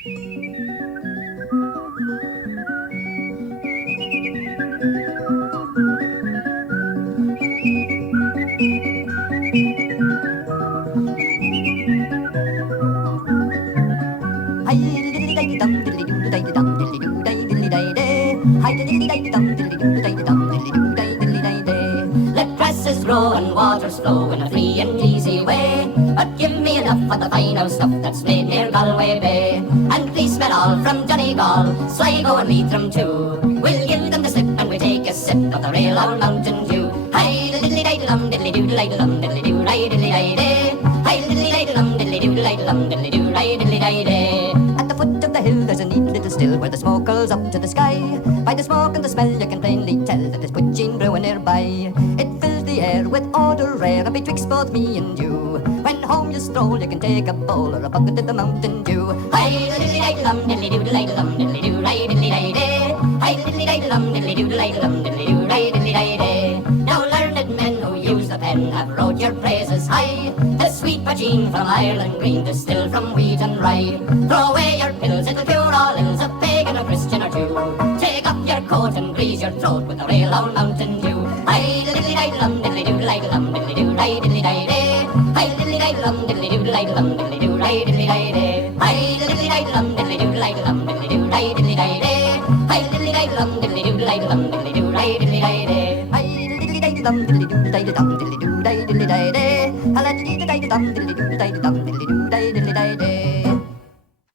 Let grasses grow and waters flow in a free and easy way, but give me enough of the fine old stuff that's made near Galway Bay. And please smell all from Donegal, Sligo and Leitrim too. We'll give them the slip and we'll take a sip of the real old Mountain Dew. Hi diddly diddly dum diddly doo diddly dum diddly doo diddly diddly day. Hi diddly diddly dum diddly doo diddly dum diddly doo diddly diddly day. At the foot of the hill there's a neat little still where the smoke curls up to the sky. By the smoke and the smell you can plainly tell that there's poaching brewing nearby. It fills the air with odour rare betwixt both me and you. When home you stroll you can take a bowl or a bucket of the Mountain Dew. Hi diddly diddly dum diddly doo diddly dum diddly doo diddly diddly day. Hi diddly diddly dum diddly doo diddly dum diddly doo diddly diddly day. Now learned men who use the pen have wrote your praises high. The sweet poaching from Ireland green, distilled from wheat and rye. Throw away your pills, it'll cure all ills, a pagan, a Christian or Jew. Take up your coat and grease your throat with a real old Mountain Dew. Hi diddly diddly dum diddly doo diddly dum diddly doo diddly diddly day. Hi diddly diddly dum diddly doo diddly dum diddly doo diddly diddly day. Hi diddly diddly dum diddly doo diddly dum diddly doo diddly diddly day. Hi diddly diddly dum diddly doo diddly dum diddly doo diddly diddly day. Hi diddly diddly dum diddly doo diddly dum diddly doo diddly diddly day. Hi diddly diddly dum diddly doo diddly dum diddly